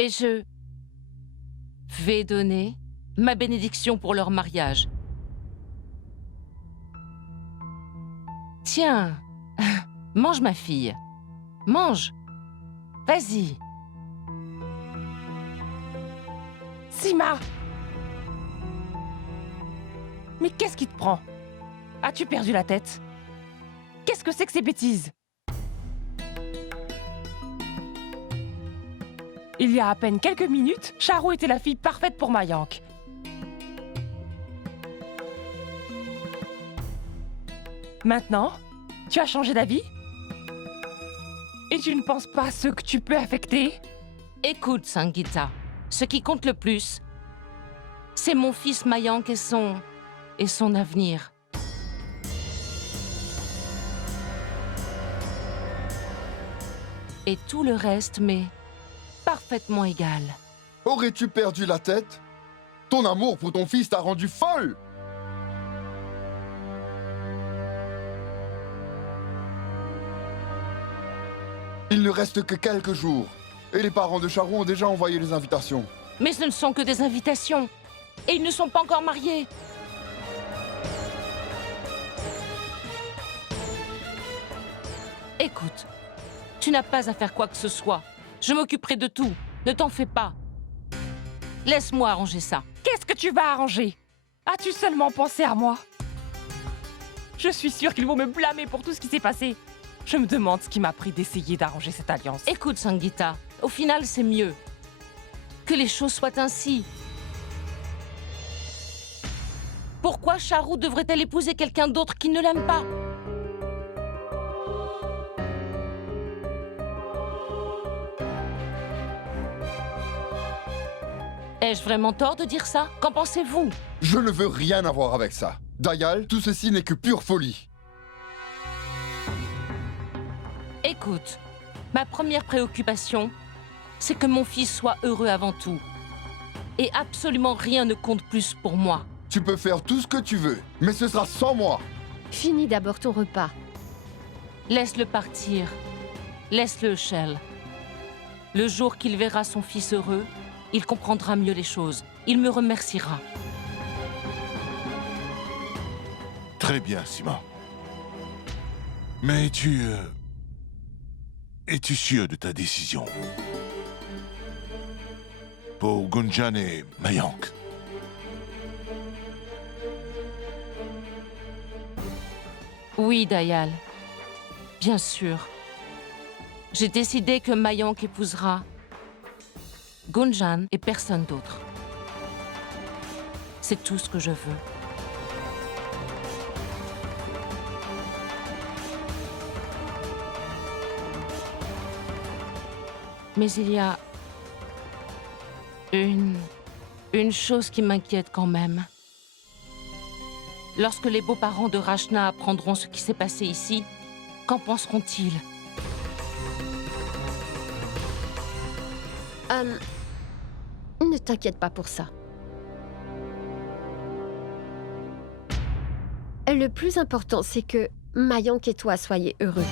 Et je vais donner ma bénédiction pour leur mariage. Tiens, mange ma fille. Mange. Vas-y. Sima! Mais qu'est-ce qui te prend? As-tu perdu la tête? Qu'est-ce que c'est que ces bêtises? Il y a à peine quelques minutes, Charu était la fille parfaite pour Mayank. Maintenant, tu as changé d'avis? Et tu ne penses pas à ce que tu peux affecter? Écoute, Sangeeta, ce qui compte le plus, c'est mon fils Mayank et son avenir. Et tout le reste m'est parfaitement égal. Aurais-tu perdu la tête? Ton amour pour ton fils t'a rendu folle! Il ne reste que quelques jours, et les parents de Charu ont déjà envoyé les invitations. Mais ce ne sont que des invitations. Et ils ne sont pas encore mariés. Écoute, tu n'as pas à faire quoi que ce soit. Je m'occuperai de tout. Ne t'en fais pas. Laisse-moi arranger ça. Qu'est-ce que tu vas arranger? As-tu seulement pensé à moi? Je suis sûre qu'ils vont me blâmer pour tout ce qui s'est passé. Je me demande ce qui m'a pris d'essayer d'arranger cette alliance. Écoute, Sangeeta, au final, c'est mieux que les choses soient ainsi. Pourquoi Charu devrait-elle épouser quelqu'un d'autre qui ne l'aime pas? Ai-je vraiment tort de dire ça? Qu'en pensez-vous? Je ne veux rien avoir avec ça. Dayal, tout ceci n'est que pure folie. Écoute, ma première préoccupation, c'est que mon fils soit heureux avant tout. Et absolument rien ne compte plus pour moi. Tu peux faire tout ce que tu veux, mais ce sera sans moi. Finis d'abord ton repas. Laisse-le partir. Laisse-le, Shell. Le jour qu'il verra son fils heureux, il comprendra mieux les choses. Il me remerciera. Très bien, Sima. Mais es-tu sûr de ta décision? Pour Gunjan et Mayank. Oui, Dayal. Bien sûr. J'ai décidé que Mayank épousera Gunjan et personne d'autre. C'est tout ce que je veux. Mais il y a une chose qui m'inquiète quand même. Lorsque les beaux-parents de Rachna apprendront ce qui s'est passé ici, qu'en penseront-ils? Ne t'inquiète pas pour ça. Le plus important, c'est que Mayank et toi soyez heureux.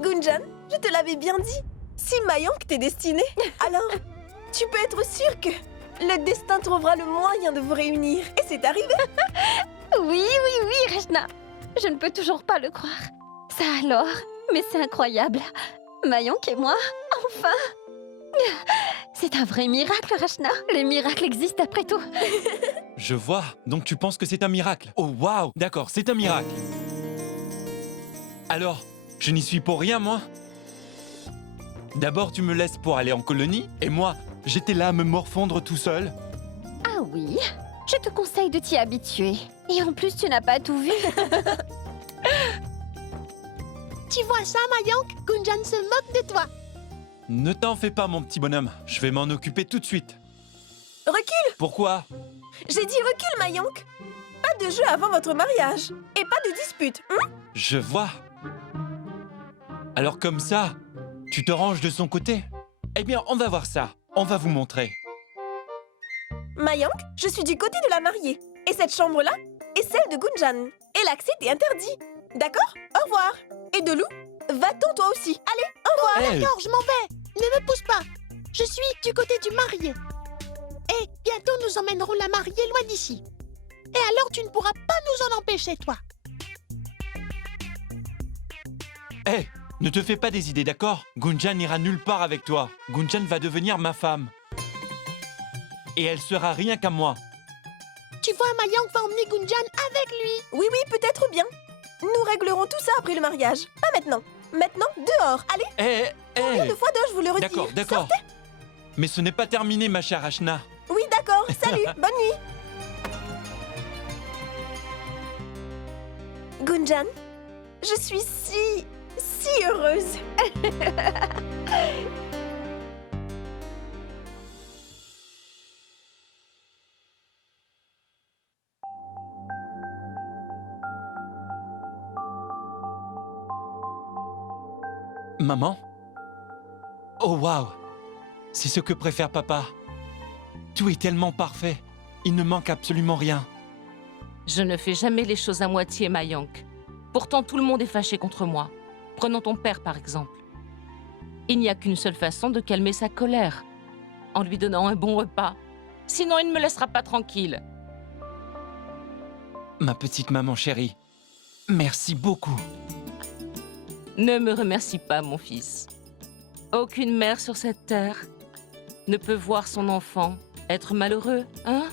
Gunjan, je te l'avais bien dit. Si Mayank t'est destiné, alors tu peux être sûr que le destin trouvera le moyen de vous réunir. Et c'est arrivé. Oui, Rachna. Je ne peux toujours pas le croire. Ça alors? Mais c'est incroyable. Mayank et moi, enfin! C'est un vrai miracle, Rachna. Les miracles existent après tout. Je vois. Donc tu penses que c'est un miracle? Oh waouh! D'accord, c'est un miracle. Alors, je n'y suis pour rien, moi. D'abord, tu me laisses pour aller en colonie, et moi, j'étais là à me morfondre tout seul. Ah oui? Je te conseille de t'y habituer. Et en plus, tu n'as pas tout vu. Tu vois ça, Mayank? Gunjan se moque de toi. Ne t'en fais pas, mon petit bonhomme. Je vais m'en occuper tout de suite. Recule! Pourquoi? J'ai dit recule, Mayonk! Pas de jeu avant votre mariage. Et pas de dispute, hein? Je vois. Alors comme ça, tu te ranges de son côté? Eh bien, on va voir ça. On va vous montrer. Mayonk, je suis du côté de la mariée. Et cette chambre-là est celle de Gunjan. Et l'accès est interdit. D'accord? Au revoir. Et Delou, va-t'en toi aussi. Allez, au revoir. Hey, D'accord, je m'en vais. Ne me pousse pas. Je suis du côté du marié. Et bientôt nous emmènerons la mariée loin d'ici. Et alors tu ne pourras pas nous en empêcher, toi. hey, ne te fais pas des idées, d'accord? Gunjan n'ira nulle part avec toi. Gunjan va devenir ma femme. Et elle sera rien qu'à moi. Tu vois, Mayonk va emmener Gunjan avec lui. Oui, oui, peut-être bien. Nous réglerons tout ça après le mariage. Pas maintenant. Maintenant, dehors. Allez, Hé, combien de fois dois-je vous le redire? D'accord, d'accord. Mais ce n'est pas terminé, ma chère Ashna. Oui, d'accord. Salut, bonne nuit. Gunjan, je suis si heureuse. Maman? Oh waouh! C'est ce que préfère papa. Tout est tellement parfait. Il ne manque absolument rien. Je ne fais jamais les choses à moitié, Mayonk. Pourtant, tout le monde est fâché contre moi. Prenons ton père, par exemple. Il n'y a qu'une seule façon de calmer sa colère. En lui donnant un bon repas. Sinon, il ne me laissera pas tranquille. Ma petite maman chérie, merci beaucoup. Ne me remercie pas, mon fils. Aucune mère sur cette terre ne peut voir son enfant être malheureux, hein?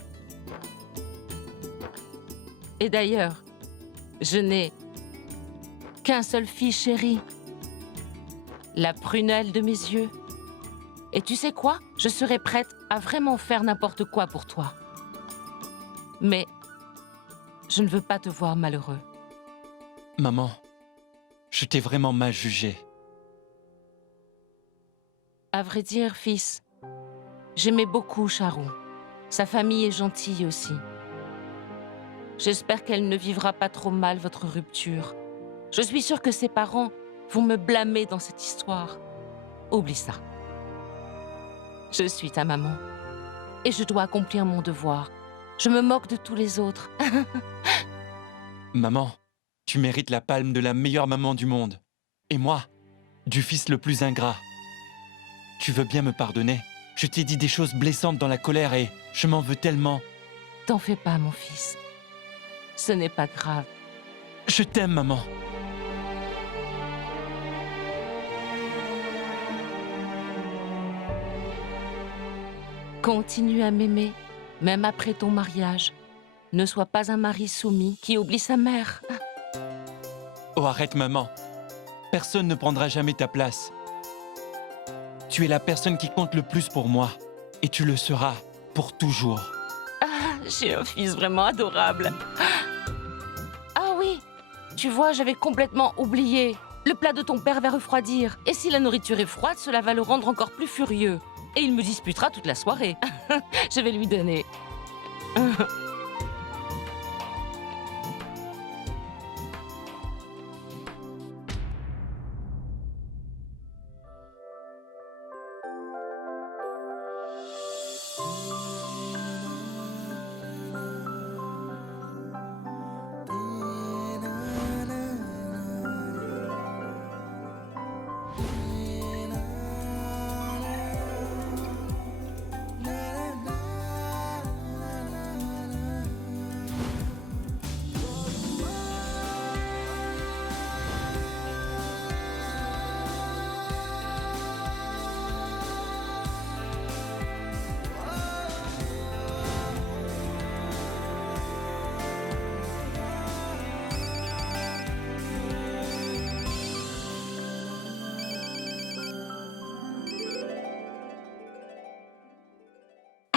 Et d'ailleurs, je n'ai qu'un seul fils chéri. La prunelle de mes yeux. Et tu sais quoi? Je serais prête à vraiment faire n'importe quoi pour toi. Mais je ne veux pas te voir malheureux. Maman, je t'ai vraiment mal jugé. À vrai dire, fils, j'aimais beaucoup Charou. Sa famille est gentille aussi. J'espère qu'elle ne vivra pas trop mal votre rupture. Je suis sûre que ses parents vont me blâmer dans cette histoire. Oublie ça. Je suis ta maman. Et je dois accomplir mon devoir. Je me moque de tous les autres. Maman, tu mérites la palme de la meilleure maman du monde. Et moi, du fils le plus ingrat. Tu veux bien me pardonner? Je t'ai dit des choses blessantes dans la colère et je m'en veux tellement. T'en fais pas, mon fils. Ce n'est pas grave. Je t'aime, maman. Continue à m'aimer, même après ton mariage. Ne sois pas un mari soumis qui oublie sa mère. Oh, arrête, maman. Personne ne prendra jamais ta place. Tu es la personne qui compte le plus pour moi. Et tu le seras pour toujours. J'ai un fils vraiment adorable. Ah oui, tu vois, j'avais complètement oublié. Le plat de ton père va refroidir. Et si la nourriture est froide, cela va le rendre encore plus furieux. Et il me disputera toute la soirée. Je vais lui donner.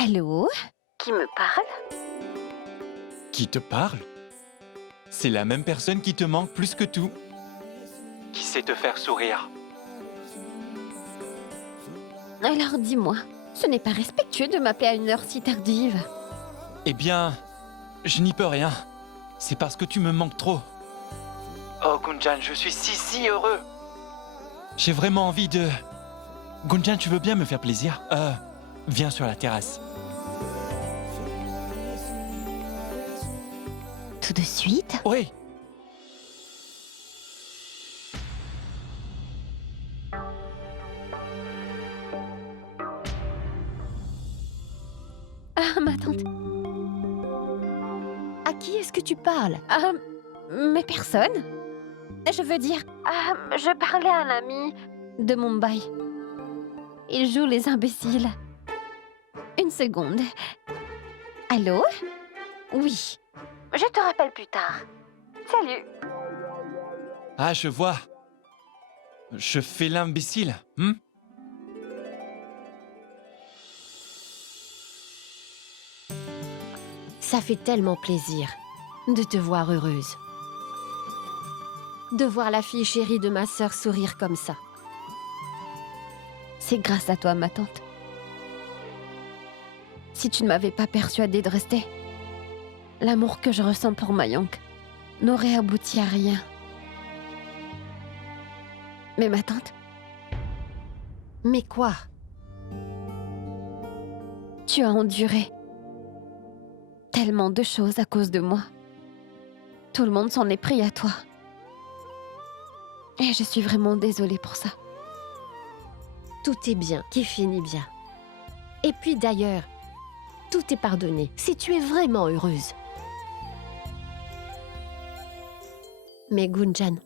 Allô? Qui me parle? Qui te parle? C'est la même personne qui te manque plus que tout. Qui sait te faire sourire. Alors dis-moi, ce n'est pas respectueux de m'appeler à une heure si tardive. Eh bien, je n'y peux rien. C'est parce que tu me manques trop. Oh, Gunjan, je suis si heureux. J'ai vraiment envie de... Gunjan, tu veux bien me faire plaisir? Viens sur la terrasse. Tout de suite? Oui. Ah, ma tante. À qui est-ce que tu parles? Mais personne. Je veux dire, je parlais à un ami de Mumbai. Il joue les imbéciles. Une seconde. Allô? Oui. Je te rappelle plus tard. Salut. Ah, je vois. Je fais l'imbécile, hein? Ça fait tellement plaisir de te voir heureuse. De voir la fille chérie de ma sœur sourire comme ça. C'est grâce à toi, ma tante. Si tu ne m'avais pas persuadée de rester, l'amour que je ressens pour Mayank n'aurait abouti à rien. Mais ma tante, Mais quoi? tu as enduré tellement de choses à cause de moi. Tout le monde s'en est pris à toi. Et je suis vraiment désolée pour ça. Tout est bien qui finit bien. Et puis d'ailleurs, tout est pardonné si tu es vraiment heureuse. Mais Gunjan,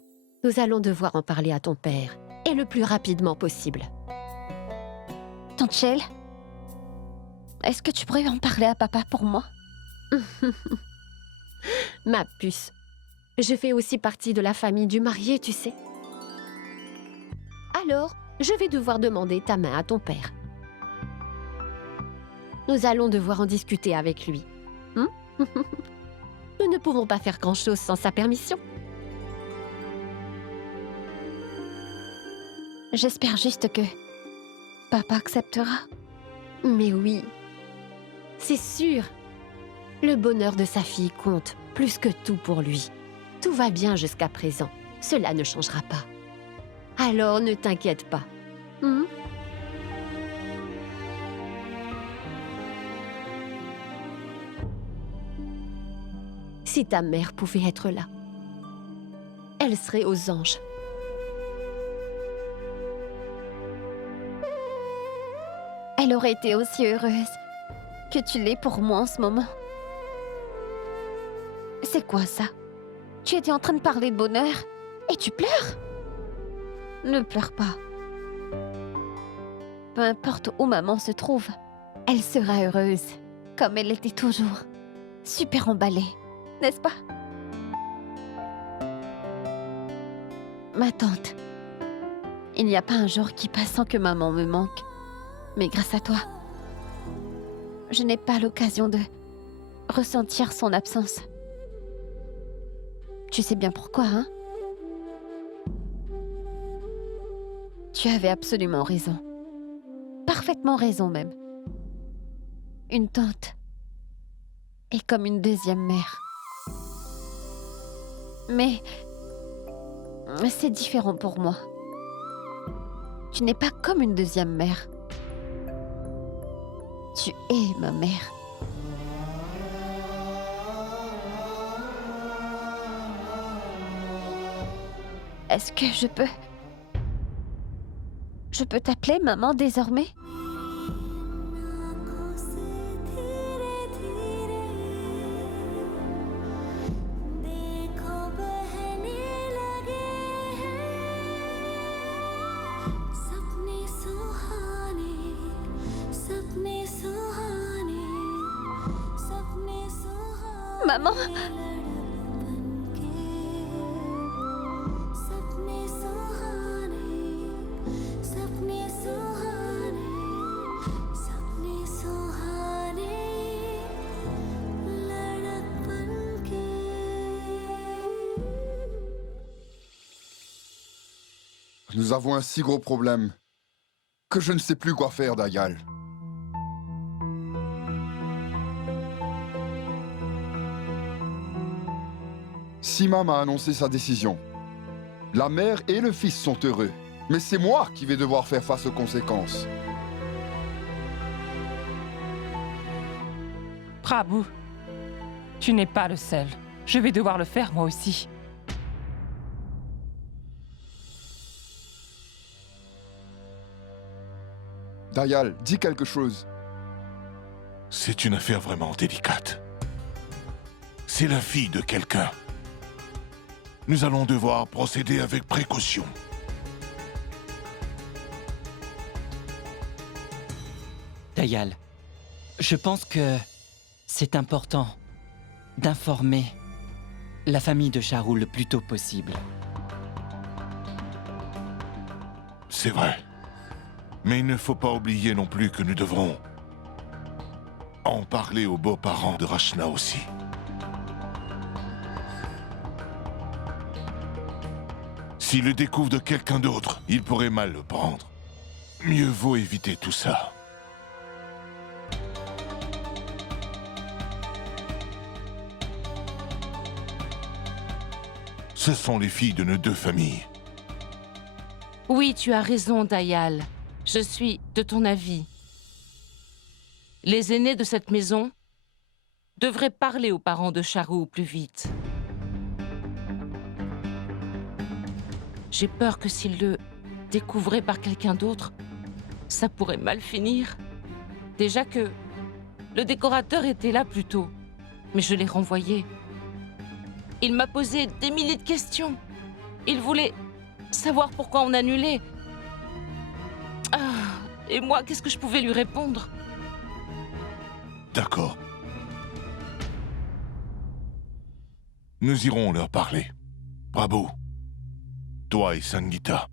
nous allons devoir en parler à ton père, et le plus rapidement possible. Tante Shell, est-ce que tu pourrais en parler à papa pour moi? Ma puce, je fais aussi partie de la famille du marié, tu sais. Alors, je vais devoir demander ta main à ton père. Nous allons devoir en discuter avec lui. Nous ne pouvons pas faire grand-chose sans sa permission. J'espère juste que papa acceptera. Mais oui, c'est sûr. Le bonheur de sa fille compte plus que tout pour lui. Tout va bien jusqu'à présent. Cela ne changera pas. Alors ne t'inquiète pas. Si ta mère pouvait être là, elle serait aux anges. Elle aurait été aussi heureuse que tu l'es pour moi en ce moment. C'est quoi ça? Tu étais en train de parler de bonheur et tu pleures? Ne pleure pas. Peu importe où maman se trouve, elle sera heureuse, comme elle était toujours. Super emballée, n'est-ce pas? Ma tante, il n'y a pas un jour qui passe sans que maman me manque. Mais grâce à toi, je n'ai pas l'occasion de ressentir son absence. Tu sais bien pourquoi, hein? Tu avais absolument raison. Parfaitement raison même. Une tante est comme une deuxième mère. Mais c'est différent pour moi. Tu n'es pas comme une deuxième mère. Tu es ma mère. Est-ce que je peux... Je peux t'appeler maman désormais? Maman? Nous avons un si gros problème que je ne sais plus quoi faire, Dayal. Sima m'a annoncé sa décision. La mère et le fils sont heureux, mais c'est moi qui vais devoir faire face aux conséquences. Prabhu, tu n'es pas le seul. Je vais devoir le faire moi aussi. Dayal, dis quelque chose. C'est une affaire vraiment délicate. C'est la fille de quelqu'un. Nous allons devoir procéder avec précaution. Dayal, je pense que c'est important d'informer la famille de Charu le plus tôt possible. C'est vrai. Mais il ne faut pas oublier non plus que nous devrons en parler aux beaux-parents de Rachna aussi. S'il le découvre de quelqu'un d'autre, il pourrait mal le prendre. Mieux vaut éviter tout ça. Ce sont les filles de nos deux familles. Oui, tu as raison, Dayal. Je suis de ton avis. Les aînés de cette maison devraient parler aux parents de Charu au plus vite. J'ai peur que s'ils le découvraient par quelqu'un d'autre, ça pourrait mal finir. Déjà que le décorateur était là plus tôt, mais je l'ai renvoyé. Il m'a posé des milliers de questions. Il voulait savoir pourquoi on annulait. Ah, et moi, qu'est-ce que je pouvais lui répondre? D'accord. Nous irons leur parler. Prabhu, toi et Sangita,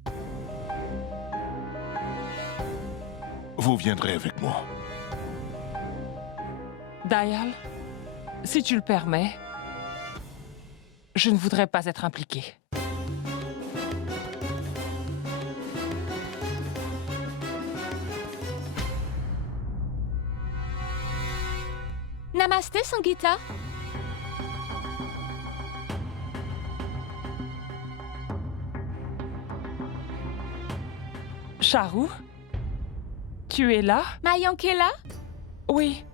vous viendrez avec moi. Dayal, si tu le permets, je ne voudrais pas être impliquée. Namasté, Sangita. Charu, tu es là? Mayank est là? Oui.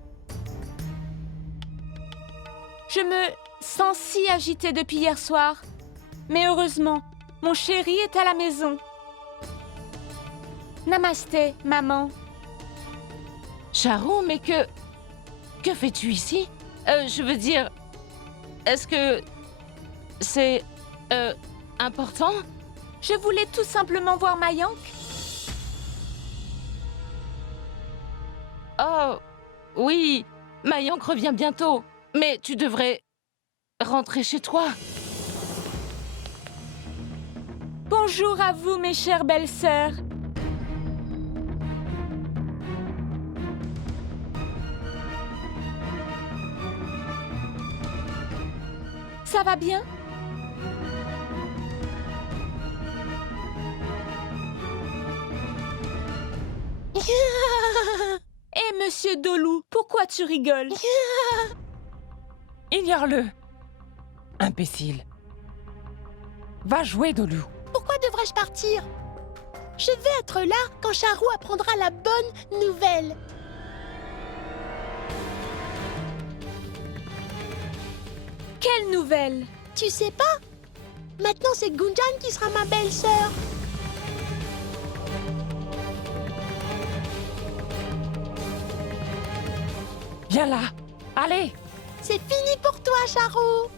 Je me sens si agitée depuis hier soir. Mais heureusement, mon chéri est à la maison. Namasté, maman. Charu, mais que fais-tu ici? Je veux dire, est-ce que c'est important? Je voulais tout simplement voir Mayank. Oh, oui, Mayank revient bientôt, mais tu devrais rentrer chez toi. Bonjour à vous, mes chères belles sœurs. Ça va bien? Eh, monsieur Dolou, pourquoi tu rigoles? Ignore-le. Imbécile. Va jouer, Dolou. Pourquoi devrais-je partir? Je vais être là quand Charu apprendra la bonne nouvelle. Quelle nouvelle? Tu sais pas? Maintenant, c'est Gunjan qui sera ma belle-sœur. Viens là. Allez. C'est fini pour toi, Charu.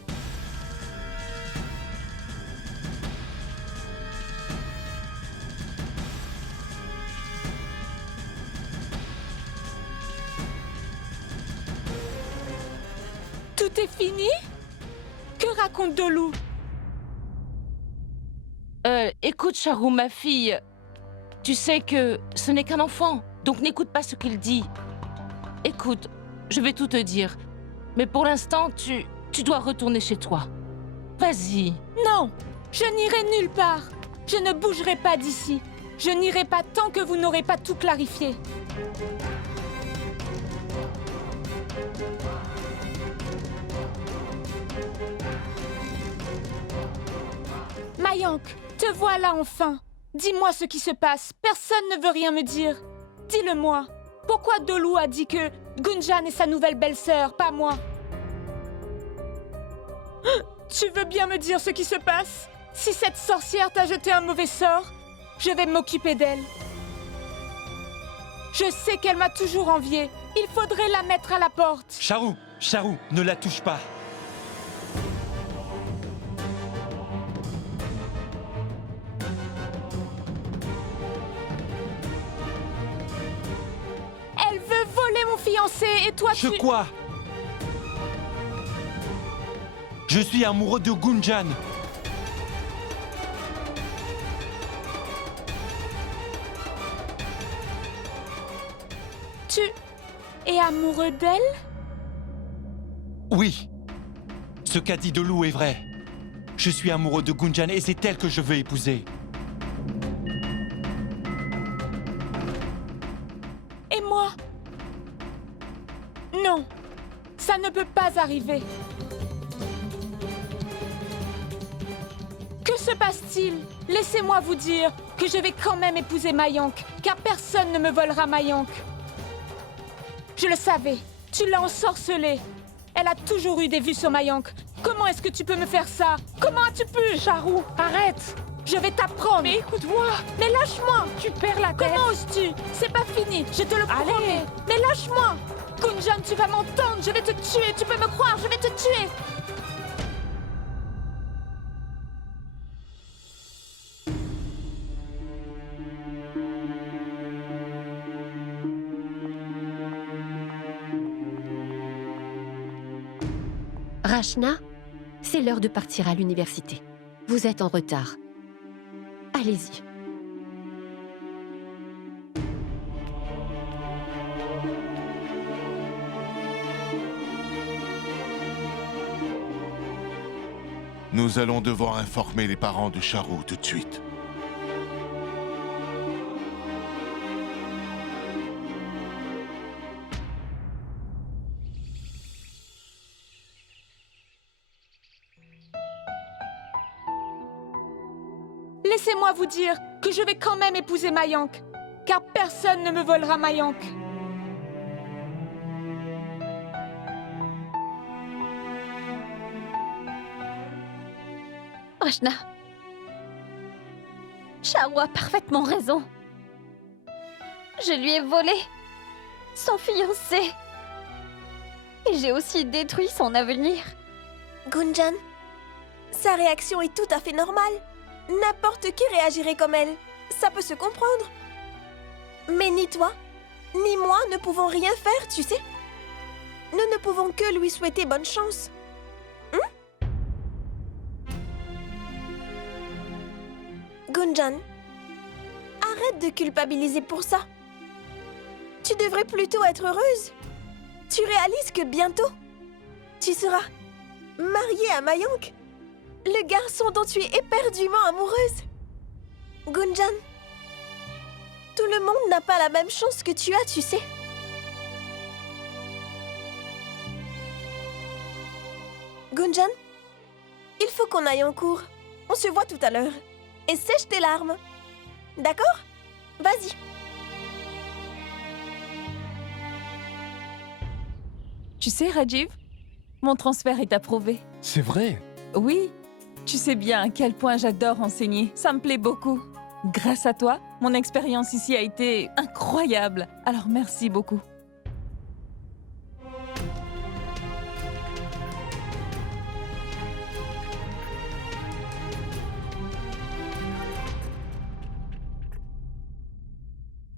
Tout est fini? Que raconte Dolou? Écoute, Charu, ma fille, tu sais que ce n'est qu'un enfant, donc n'écoute pas ce qu'il dit. Écoute, je vais tout te dire, mais pour l'instant, tu dois retourner chez toi. Vas-y. Non, je n'irai nulle part. Je ne bougerai pas d'ici. Je n'irai pas tant que vous n'aurez pas tout clarifié. Mayank, te voilà enfin. Dis-moi ce qui se passe. Personne ne veut rien me dire. Dis-le-moi. Pourquoi Dolou a dit que Gunjan est sa nouvelle belle-sœur, pas moi? Tu veux bien me dire ce qui se passe? Si cette sorcière t'a jeté un mauvais sort, je vais m'occuper d'elle. Je sais qu'elle m'a toujours enviée. Il faudrait la mettre à la porte. Charou, Charou, ne la touche pas. Elle veut voler mon fiancé et toi Je quoi? Je suis amoureux de Gunjan. Tu es amoureux d'elle? Oui. Ce qu'a dit Dolou est vrai. Je suis amoureux de Gunjan et c'est elle que je veux épouser. Et moi? Non, ça ne peut pas arriver. Que se passe-t-il? Laissez-moi vous dire que je vais quand même épouser Mayank, car personne ne me volera Mayank. Je le savais, tu l'as ensorcelée. Elle a toujours eu des vues sur Mayank. Comment est-ce que tu peux me faire ça? Comment as-tu pu? Charou, arrête! Je vais t'apprendre. Mais écoute-moi! Mais lâche-moi! Tu perds la tête! Comment oses-tu? C'est pas fini, je te le promets. Mais lâche-moi! Gunjan, tu vas m'entendre, je vais te tuer, tu peux me croire, je vais te tuer! Rachna, c'est l'heure de partir à l'université. Vous êtes en retard. Allez-y. Nous allons devoir informer les parents de Charou tout de suite. Laissez-moi vous dire que je vais quand même épouser Mayank, car personne ne me volera Mayank. Rachna. Charou a parfaitement raison. Je lui ai volé son fiancé. Et j'ai aussi détruit son avenir. Gunjan, sa réaction est tout à fait normale. N'importe qui réagirait comme elle. Ça peut se comprendre. Mais ni toi, ni moi ne pouvons rien faire, tu sais. Nous ne pouvons que lui souhaiter bonne chance. Gunjan, arrête de culpabiliser pour ça. Tu devrais plutôt être heureuse. Tu réalises que bientôt, tu seras mariée à Mayank, le garçon dont tu es éperdument amoureuse. Gunjan, tout le monde n'a pas la même chance que tu as, tu sais. Gunjan, il faut qu'on aille en cours. On se voit tout à l'heure. Et sèche tes larmes. D'accord? Vas-y. Tu sais, Rajiv, mon transfert est approuvé. C'est vrai? Oui, tu sais bien à quel point j'adore enseigner. Ça me plaît beaucoup. Grâce à toi, mon expérience ici a été incroyable. Alors merci beaucoup.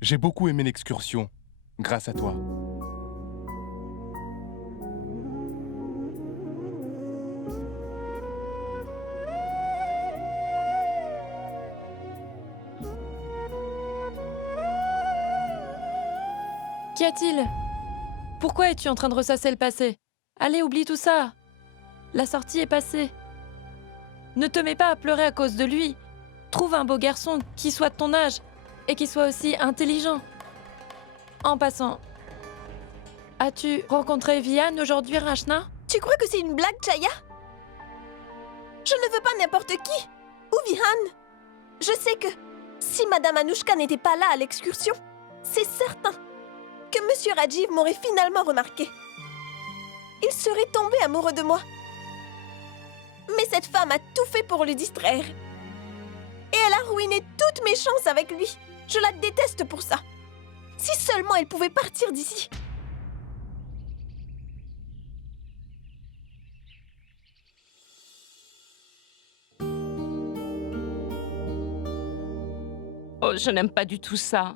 J'ai beaucoup aimé l'excursion, grâce à toi. Qu'y a-t-il? Pourquoi es-tu en train de ressasser le passé? Allez, oublie tout ça. La sortie est passée. Ne te mets pas à pleurer à cause de lui. Trouve un beau garçon qui soit de ton âge. et qui soit aussi intelligent. En passant, as-tu rencontré Vihan aujourd'hui, Rachna? Tu crois que c'est une blague, Chaya? Je ne veux pas n'importe qui. Ou Vihan. Je sais que si Madame Anouchka n'était pas là à l'excursion, c'est certain que Monsieur Rajiv m'aurait finalement remarqué. Il serait tombé amoureux de moi. Mais cette femme a tout fait pour le distraire. Et elle a ruiné toutes mes chances avec lui. Je la déteste pour ça. Si seulement elle pouvait partir d'ici. Oh, je n'aime pas du tout ça.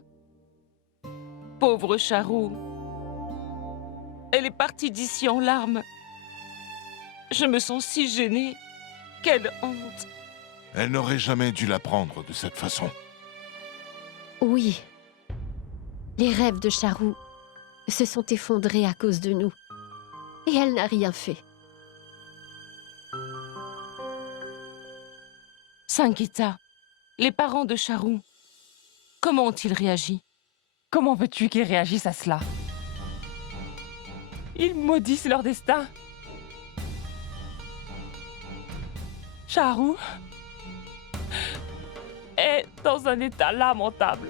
Pauvre Charou. Elle est partie d'ici en larmes. Je me sens si gênée. Quelle honte. Elle n'aurait jamais dû la prendre de cette façon. Oui. Les rêves de Charou se sont effondrés à cause de nous. Et elle n'a rien fait. Sangeeta, les parents de Charou, comment ont-ils réagi? Comment veux-tu qu'ils réagissent à cela? Ils maudissent leur destin. Charou est dans un état lamentable.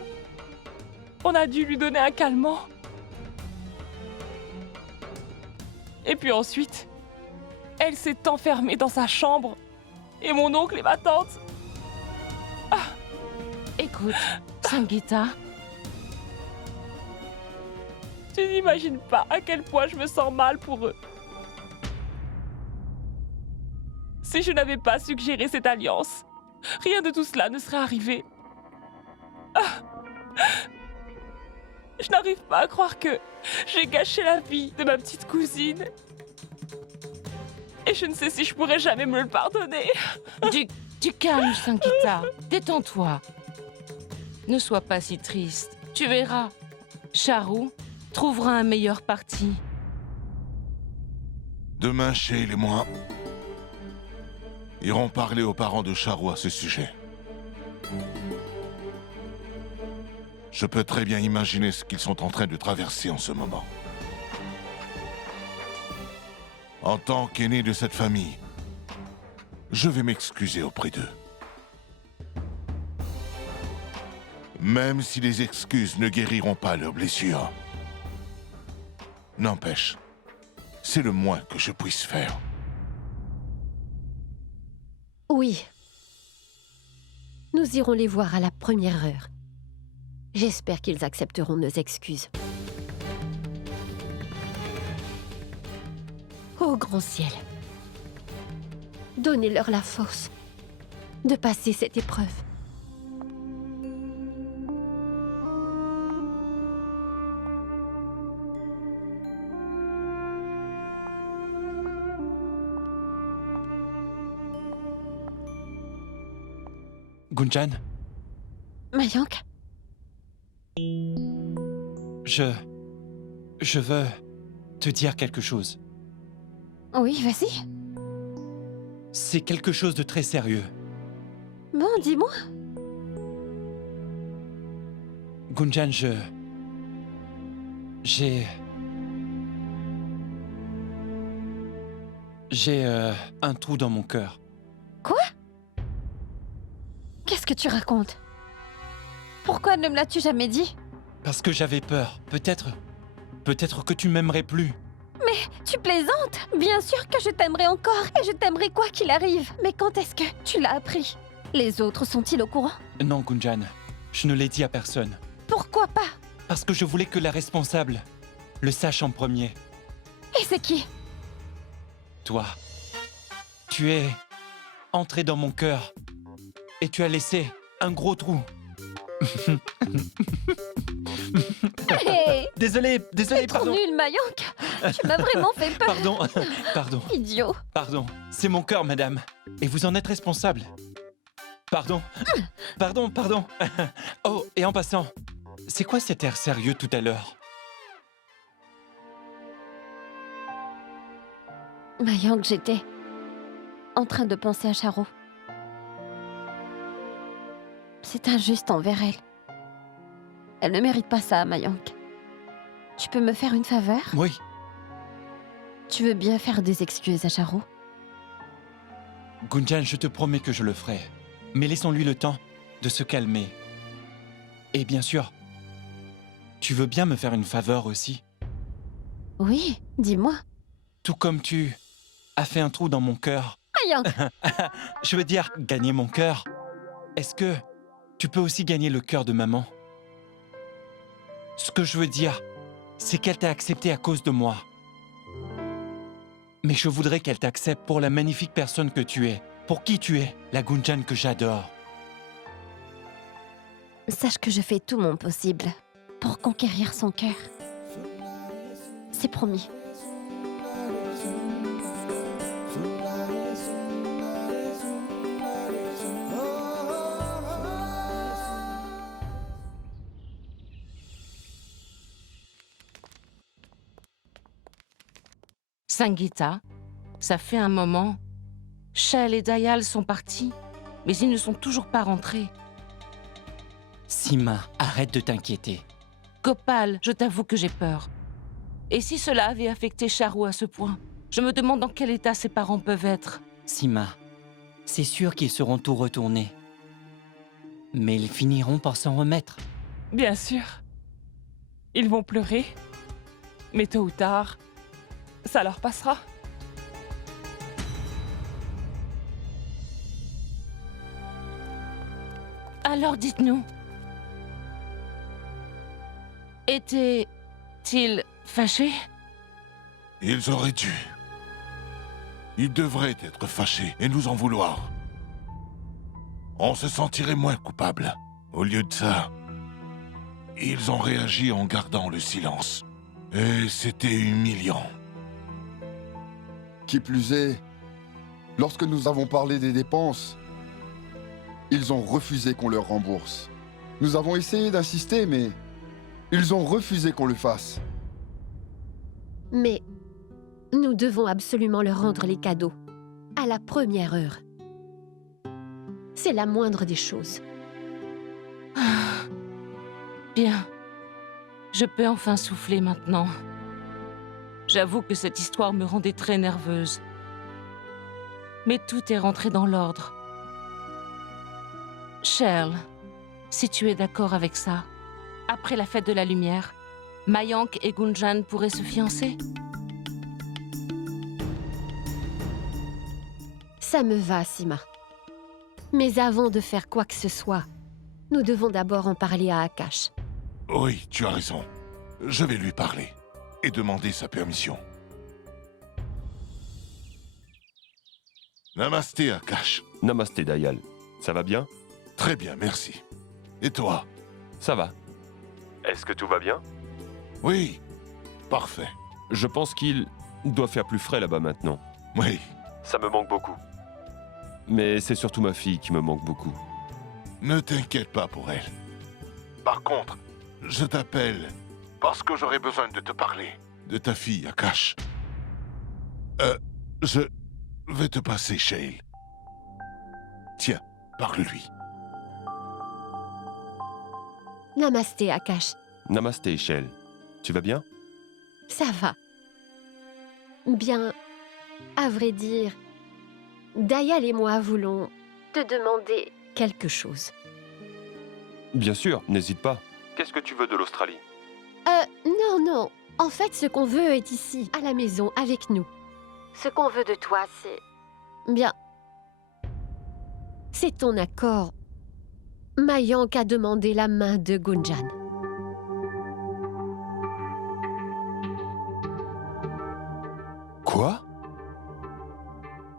On a dû lui donner un calmant. Et puis ensuite, elle s'est enfermée dans sa chambre. Et mon oncle et ma tante... Écoute, Sangeeta, tu n'imagines pas à quel point je me sens mal pour eux. Si je n'avais pas suggéré cette alliance, rien de tout cela ne serait arrivé. Je n'arrive pas à croire que j'ai gâché la vie de ma petite cousine. Et je ne sais si je pourrais jamais me le pardonner. Du calme, Sangeeta. Détends-toi. Ne sois pas si triste. Tu verras. Charou trouvera un meilleur parti. Demain, Sheil et moi irons parler aux parents de Charou à ce sujet. Je peux très bien imaginer ce qu'ils sont en train de traverser en ce moment. En tant qu'aîné de cette famille, je vais m'excuser auprès d'eux. Même si les excuses ne guériront pas leurs blessures. N'empêche, c'est le moins que je puisse faire. Oui. Nous irons les voir à la première heure. J'espère qu'ils accepteront nos excuses. Ô grand ciel, donnez-leur la force de passer cette épreuve. Gunjan, Mayank, je veux te dire quelque chose. oui, vas-y. C'est quelque chose de très sérieux. Bon, dis-moi. Gunjan, J'ai un trou dans mon cœur. Quoi? Qu'est-ce que tu racontes? Pourquoi ne me l'as-tu jamais dit? Parce que j'avais peur. Peut-être que tu m'aimerais plus. Mais tu plaisantes? Bien sûr que je t'aimerai encore, et je t'aimerai quoi qu'il arrive. Mais quand est-ce que tu l'as appris? Les autres sont-ils au courant? Non, Gunjan, je ne l'ai dit à personne. Pourquoi pas? Parce que je voulais que la responsable le sache en premier. Et c'est qui? Toi. Tu es entré dans mon cœur et tu as laissé un gros trou. Hey, Désolé, c'est trop pardon. nul, Mayank. Tu m'as vraiment fait peur. Pardon. Idiot. Pardon, c'est mon cœur, madame. Et vous en êtes responsable. Pardon. Oh, et en passant, c'est quoi cet air sérieux tout à l'heure? Mayank, j'étais en train de penser à Charou. C'est injuste envers elle. Elle ne mérite pas ça, Mayank. Tu peux me faire une faveur? Oui, Tu veux bien faire des excuses à Charo? Gunjan, je te promets que je le ferai. Mais laissons-lui le temps de se calmer. Et bien sûr, tu veux bien me faire une faveur aussi? Oui, dis-moi. Tout comme tu as fait un trou dans mon cœur. Mayank! Je veux dire, gagner mon cœur. Est-ce que tu peux aussi gagner le cœur de maman? Ce que je veux dire, c'est qu'elle t'a accepté à cause de moi. Mais je voudrais qu'elle t'accepte pour la magnifique personne que tu es, pour qui tu es, la Gunjan que j'adore. Sache que je fais tout mon possible pour conquérir son cœur. C'est promis. Sangeeta, ça fait un moment. Shell et Dayal sont partis, mais ils ne sont toujours pas rentrés. Sima, arrête de t'inquiéter. Gopal, je t'avoue que j'ai peur. Et si cela avait affecté Charu à ce point? Je me demande dans quel état ses parents peuvent être. Sima, c'est sûr qu'ils seront tout retournés. Mais ils finiront par s'en remettre. Bien sûr. Ils vont pleurer. Mais tôt ou tard, ça leur passera. Alors dites-nous. Étaient-ils fâchés? Ils auraient dû. Ils devraient être fâchés et nous en vouloir. On se sentirait moins coupable. Au lieu de ça, ils ont réagi en gardant le silence. Et c'était humiliant. Qui plus est, lorsque nous avons parlé des dépenses, ils ont refusé qu'on leur rembourse. Nous avons essayé d'insister, mais ils ont refusé qu'on le fasse. Mais nous devons absolument leur rendre les cadeaux, à la première heure. C'est la moindre des choses. Bien. Je peux enfin souffler maintenant. J'avoue que cette histoire me rendait très nerveuse. Mais tout est rentré dans l'ordre. Shell, si tu es d'accord avec ça, après la fête de la lumière, Mayank et Gunjan pourraient se fiancer? Ça me va, Sima. Mais avant de faire quoi que ce soit, nous devons d'abord en parler à Akash. Oui, tu as raison. Je vais lui parler et demander sa permission. Namasté, Akash. Namasté, Dayal. Ça va bien? Très bien, merci. Et toi? Ça va. Est-ce que tout va bien? Oui, parfait. Je pense qu'il doit faire plus frais là-bas maintenant. Oui. Ça me manque beaucoup. Mais c'est surtout ma fille qui me manque beaucoup. Ne t'inquiète pas pour elle. Par contre, je t'appelle parce que j'aurais besoin de te parler de ta fille, Akash. Je vais te passer Shale. Tiens, parle-lui. Namasté, Akash. Namasté, Shell. Tu vas bien? Ça va. Bien, à vrai dire, Dayal et moi voulons te demander quelque chose. Bien sûr, n'hésite pas. Qu'est-ce que tu veux de l'Australie? Non. En fait, ce qu'on veut est ici, à la maison, avec nous. Ce qu'on veut de toi, c'est... Bien. C'est ton accord. Mayank a demandé la main de Gunjan. Quoi?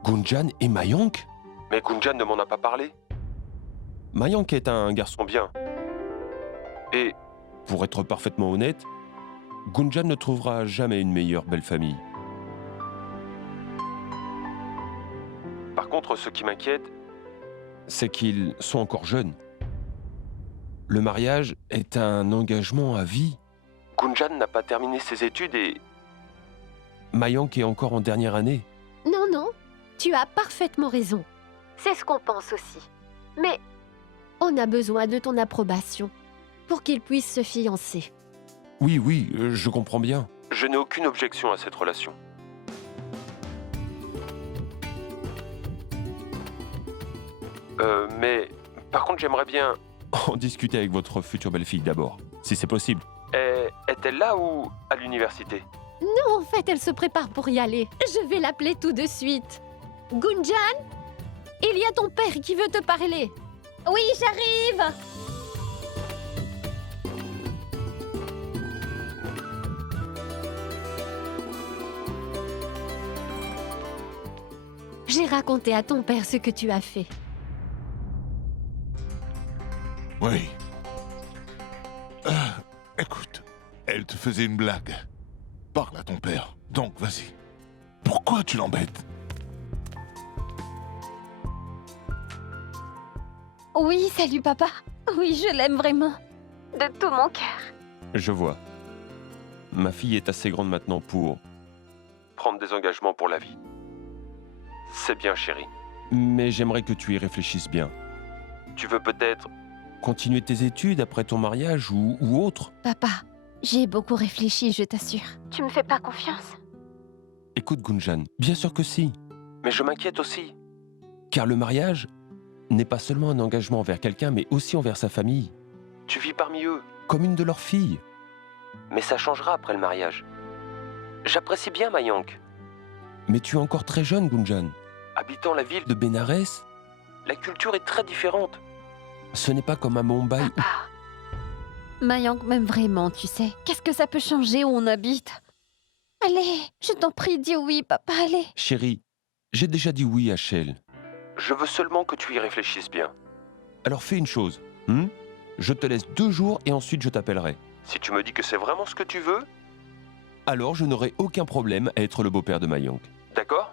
Gunjan et Mayank? Mais Gunjan ne m'en a pas parlé. Mayank est un garçon bien. Et, pour être parfaitement honnête, Gunjan ne trouvera jamais une meilleure belle famille. Par contre, ce qui m'inquiète, c'est qu'ils sont encore jeunes. Le mariage est un engagement à vie. Gunjan n'a pas terminé ses études et... Mayank est encore en dernière année. Non, tu as parfaitement raison. C'est ce qu'on pense aussi. Mais on a besoin de ton approbation. pour qu'ils puissent se fiancer. Oui, je comprends bien. Je n'ai aucune objection à cette relation. Mais par contre, j'aimerais bien en discuter avec votre future belle-fille d'abord, si c'est possible. Est-elle là ou à l'université? Non, en fait, elle se prépare pour y aller. Je vais l'appeler tout de suite. Gunjan, il y a ton père qui veut te parler. Oui, j'arrive. J'ai raconté à ton père ce que tu as fait. Oui. Écoute, elle te faisait une blague. Parle à ton père. Donc, vas-y. Pourquoi tu l'embêtes? Oui, salut papa. Oui, je l'aime vraiment. De tout mon cœur. Je vois. Ma fille est assez grande maintenant pour prendre des engagements pour la vie. C'est bien, chérie. Mais j'aimerais que tu y réfléchisses bien. Tu veux peut-être continuer tes études après ton mariage ou autre? Papa, j'ai beaucoup réfléchi, je t'assure. Tu me fais pas confiance? Écoute, Gunjan, bien sûr que si. Mais je m'inquiète aussi. Car le mariage n'est pas seulement un engagement envers quelqu'un, mais aussi envers sa famille. Tu vis parmi eux, comme une de leurs filles. Mais ça changera après le mariage. J'apprécie bien Mayank. Mais tu es encore très jeune, Gunjan. Habitant la ville de Bénarès, la culture est très différente. Ce n'est pas comme à Mumbai. Mayank m'aime vraiment, tu sais. Qu'est-ce que ça peut changer où on habite? Allez, je t'en prie, dis oui, papa, allez. Chérie, j'ai déjà dit oui à Shell. Je veux seulement que tu y réfléchisses bien. Alors fais une chose. Je te laisse 2 jours et ensuite je t'appellerai. Si tu me dis que c'est vraiment ce que tu veux, alors je n'aurai aucun problème à être le beau-père de Mayank. D'accord?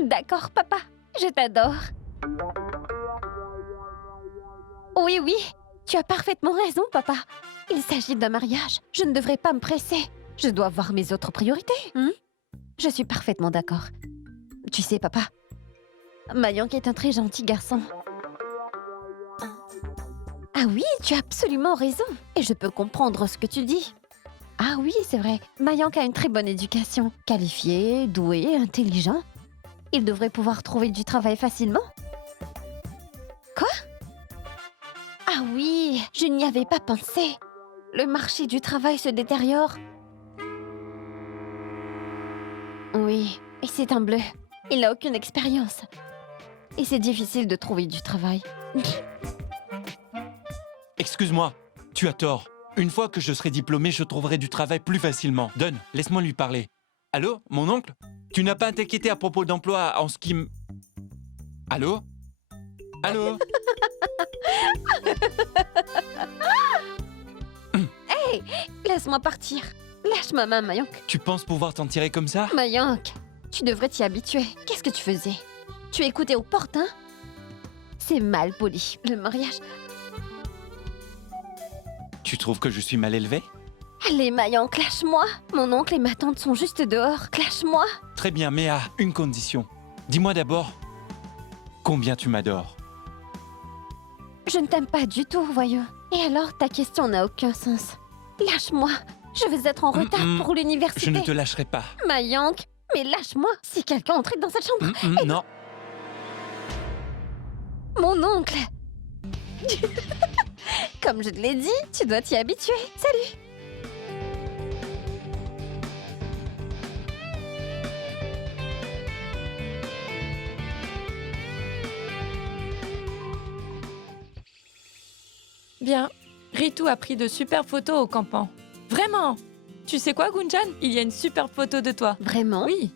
D'accord, papa, je t'adore. Oui, tu as parfaitement raison, papa. Il s'agit d'un mariage. Je ne devrais pas me presser. Je dois voir mes autres priorités. Je suis parfaitement d'accord. Tu sais, papa, Mayank est un très gentil garçon. Ah oui, tu as absolument raison. Et je peux comprendre ce que tu dis. Ah oui, c'est vrai. Mayank a une très bonne éducation. Qualifié, doué, intelligent. Il devrait pouvoir trouver du travail facilement. Quoi? Ah oui, je n'y avais pas pensé. Le marché du travail se détériore. Oui, et c'est un bleu. Il n'a aucune expérience. Et c'est difficile de trouver du travail. Excuse-moi, tu as tort. Une fois que je serai diplômé, je trouverai du travail plus facilement. Donne, laisse-moi lui parler. Allô, mon oncle? Tu n'as pas à t'inquiéter à propos d'emploi en ce qui me... Allô? Allô? Hey, laisse-moi partir. Lâche ma main, Mayank. Tu penses pouvoir t'en tirer comme ça? Mayank, tu devrais t'y habituer. Qu'est-ce que tu faisais? Tu écoutais aux portes, hein? C'est mal poli, le mariage. Tu trouves que je suis mal élevé? Allez, Mayank, lâche-moi. Mon oncle et ma tante sont juste dehors. Lâche-moi. Très bien, mais à une condition. Dis-moi d'abord, combien tu m'adores? Je ne t'aime pas du tout, voyons. Et alors, ta question n'a aucun sens. Lâche-moi. Je vais être en retard pour l'université. Je ne te lâcherai pas. Mayank, mais lâche-moi. Si quelqu'un entrait dans cette chambre... Hey. Non. Mon oncle. Comme je te l'ai dit, tu dois t'y habituer. Salut. Bien, Ritu a pris de super photos au campement. Vraiment! Tu sais quoi, Gunjan? Il y a une super photo de toi. Vraiment? Oui.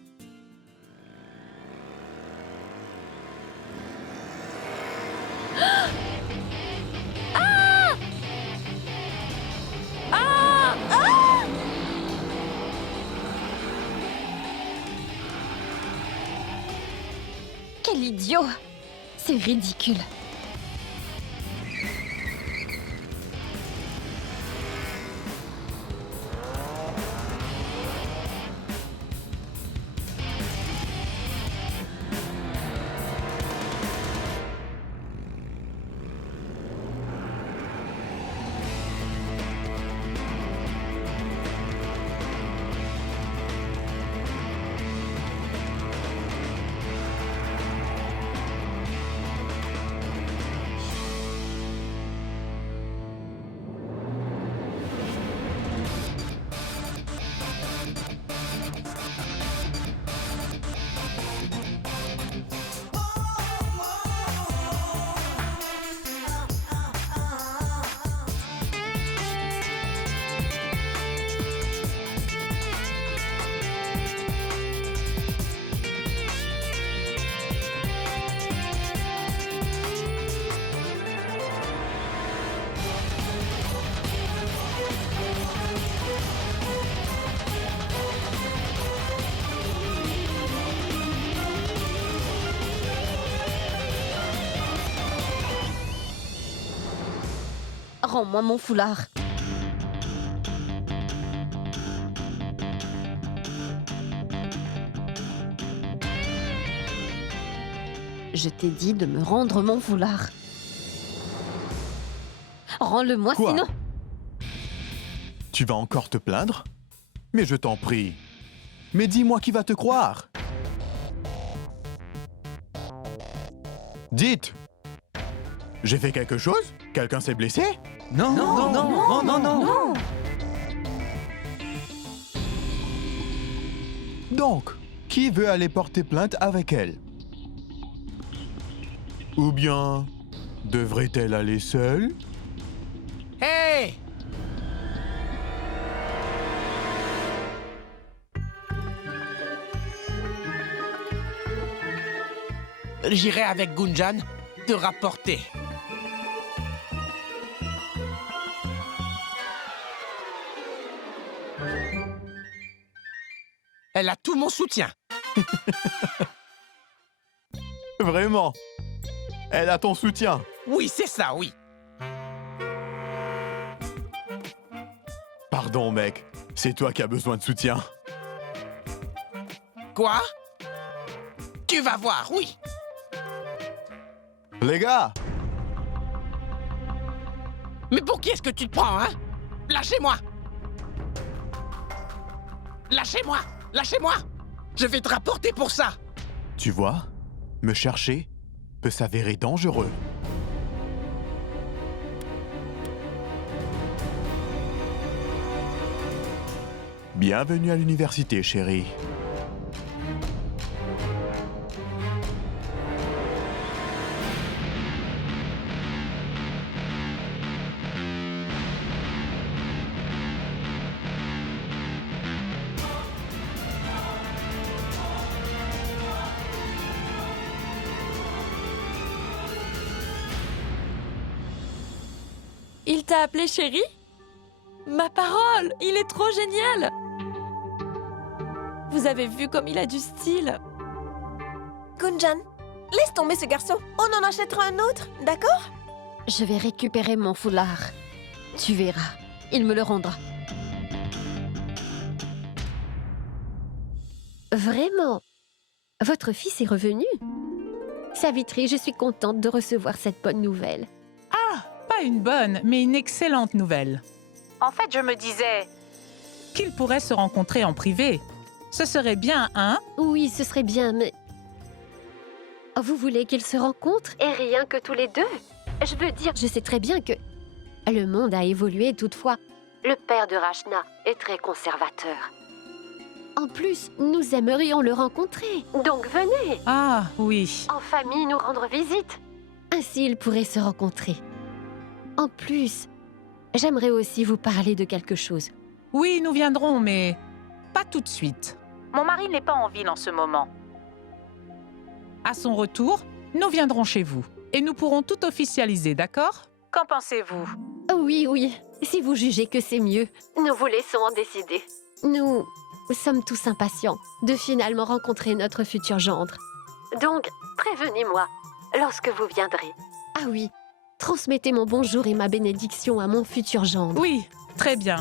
Quel idiot! C'est ridicule. Rends-moi mon foulard. Je t'ai dit de me rendre mon foulard. Rends-le-moi Quoi? sinon. Tu vas encore te plaindre? Mais je t'en prie. Mais dis-moi qui va te croire. Dites! J'ai fait quelque chose? Quelqu'un s'est blessé? Non, non, non, non, non, non. Donc, qui veut aller porter plainte avec elle? Ou bien, devrait-elle aller seule? Hé! J'irai avec Gunjan te rapporter. Elle a tout mon soutien. Vraiment? Elle a ton soutien? Oui, c'est ça, oui. Pardon, mec. C'est toi qui as besoin de soutien. Quoi? Tu vas voir, oui. Les gars! Mais pour qui est-ce que tu te prends, hein? Lâchez-moi! Lâchez-moi! Lâchez-moi! Je vais te rapporter pour ça! Tu vois, me chercher peut s'avérer dangereux. Bienvenue à l'université, chérie. Il t'a appelé chérie? Ma parole, il est trop génial! Vous avez vu comme il a du style? Gunjan, laisse tomber ce garçon. On en achètera un autre, d'accord? Je vais récupérer mon foulard. Tu verras, il me le rendra. Vraiment? Votre fils est revenu? Savitri, je suis contente de recevoir cette bonne nouvelle. Pas une bonne, mais une excellente nouvelle. En fait, je me disais... Qu'ils pourraient se rencontrer en privé. Ce serait bien, hein? Oui, ce serait bien, mais... Vous voulez qu'ils se rencontrent et rien que tous les deux? Je veux dire, je sais très bien que... Le monde a évolué toutefois. Le père de Rachna est très conservateur. En plus, nous aimerions le rencontrer. Donc venez! Ah, oui. En famille, nous rendre visite. Ainsi, ils pourraient se rencontrer. En plus, j'aimerais aussi vous parler de quelque chose. Oui, nous viendrons, mais pas tout de suite. Mon mari n'est pas en ville en ce moment. À son retour, nous viendrons chez vous. Et nous pourrons tout officialiser, d'accord? Qu'en pensez-vous? Oui, oui. Si vous jugez que c'est mieux, nous vous laissons en décider. Nous sommes tous impatients de finalement rencontrer notre futur gendre. Donc, prévenez-moi lorsque vous viendrez. Ah oui, transmettez mon bonjour et ma bénédiction à mon futur gendre. Oui, très bien.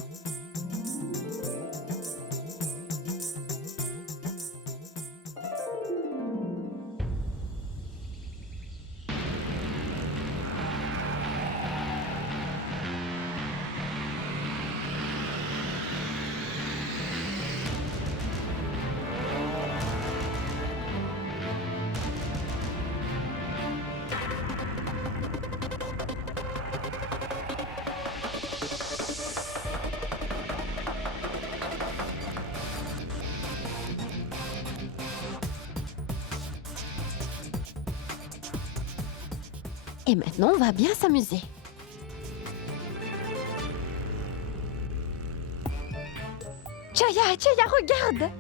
Et maintenant, on va bien s'amuser. Chaya, regarde!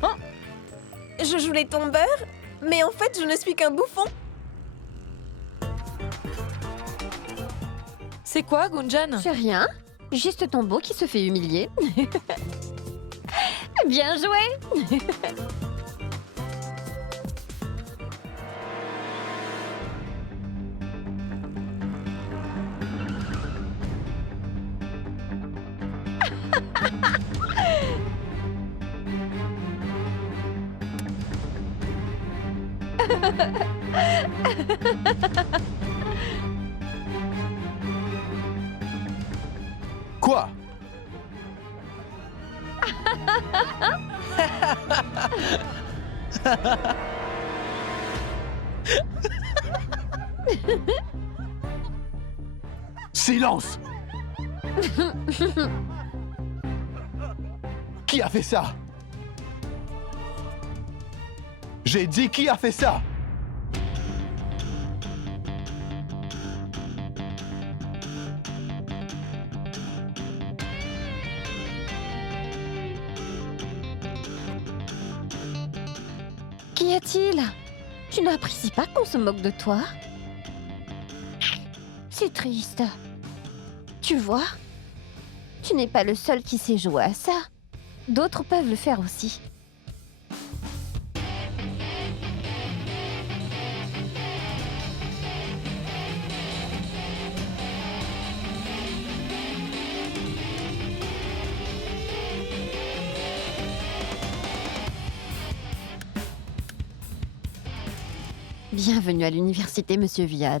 Non! Je joue les tombeurs, mais en fait, je ne suis qu'un bouffon. C'est quoi, Gunjan? C'est rien. Juste ton beau qui se fait humilier. Bien joué! Quoi? Silence! Qui a fait ça? J'ai dit qui a fait ça? Qu'y a-t-il? Tu n'apprécies pas qu'on se moque de toi? C'est triste. Tu vois? Tu n'es pas le seul qui sait jouer à ça. D'autres peuvent le faire aussi. Bienvenue à l'université, Monsieur Vian.